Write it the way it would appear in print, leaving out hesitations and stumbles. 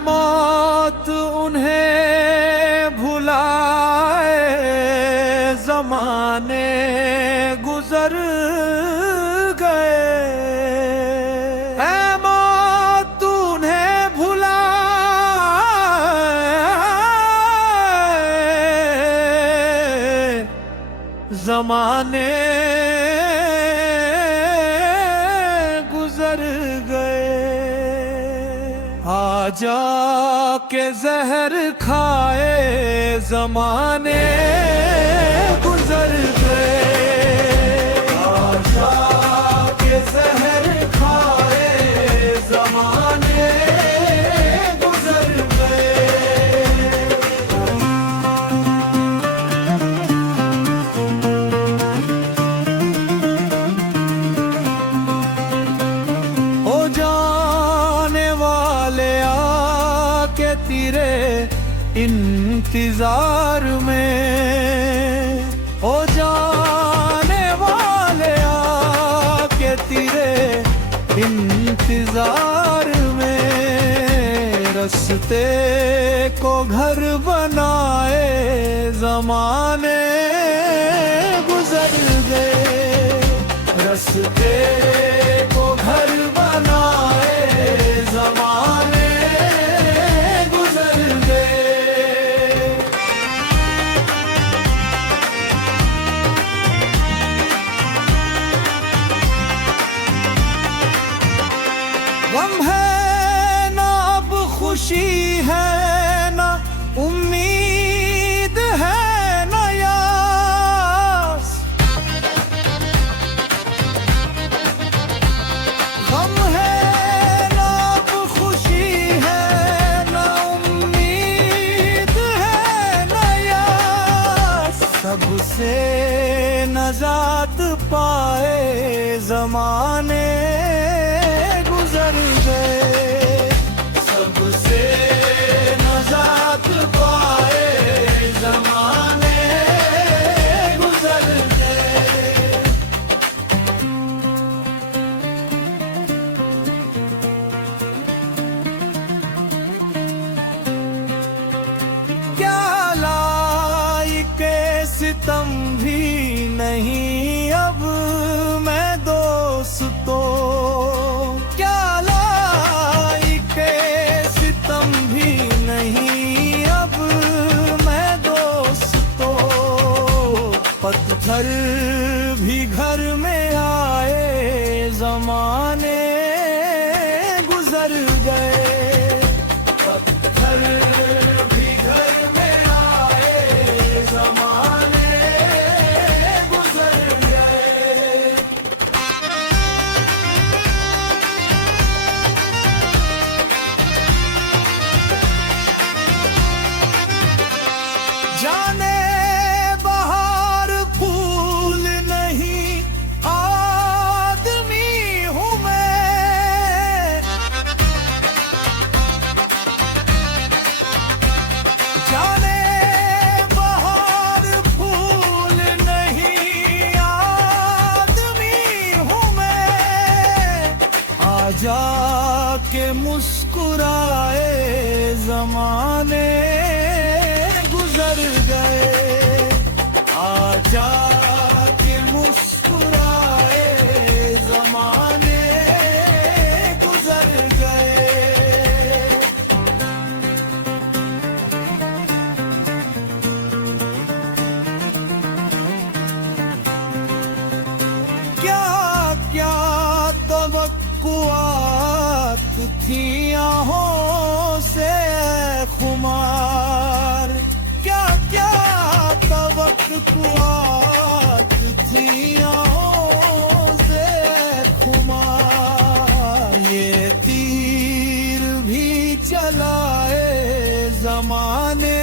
मौत उन्हें भुलाए जमाने गुजर गए। ऐ मौत उन्हें भुलाए जमाने गुजर गए। आजा के जहर खाए जमाने गुजर गए। आजा के जहर खाए जमाने गुजर गए। हो जाने वाले आके तेरे इंतजार में, हो जाने वाले आके तेरे इंतजार में। रस्ते को घर बनाए जमाने गुजर गए। रस्ते को घर बनाए जमाने गुजर गए। गम है ना अब खुशी है ना उम्मीद है ना यास। गम है ना अब खुशी है ना उम्मीद है ना यास। सबसे नजात पाए जमाने गुजर गए। सबसे नजात पाए जमाने गुजर गए। क्या लायके सितम भी नहीं अब मैं दोस्तों। क्या लायके सितम भी नहीं अब मैं दोस्तों। पत्थर भी घर में आए जमाने गुजर गए। पत्थर भी घर में आए जमाने गुजर गए। जाने बहार फूल नहीं आदमी हूँ मैं। जाने बहार फूल नहीं आदमी हूँ मैं। आजा के मुस्कुराए जमाने गुजर गए। आजा के मुस्कुराए जमाने गुजर गए। क्या क्या तवक्कुआत थी आहों से खुमार। क्या क्या तवक्कुआत थी आहों से खुमार। ये तीर भी चलाए जमाने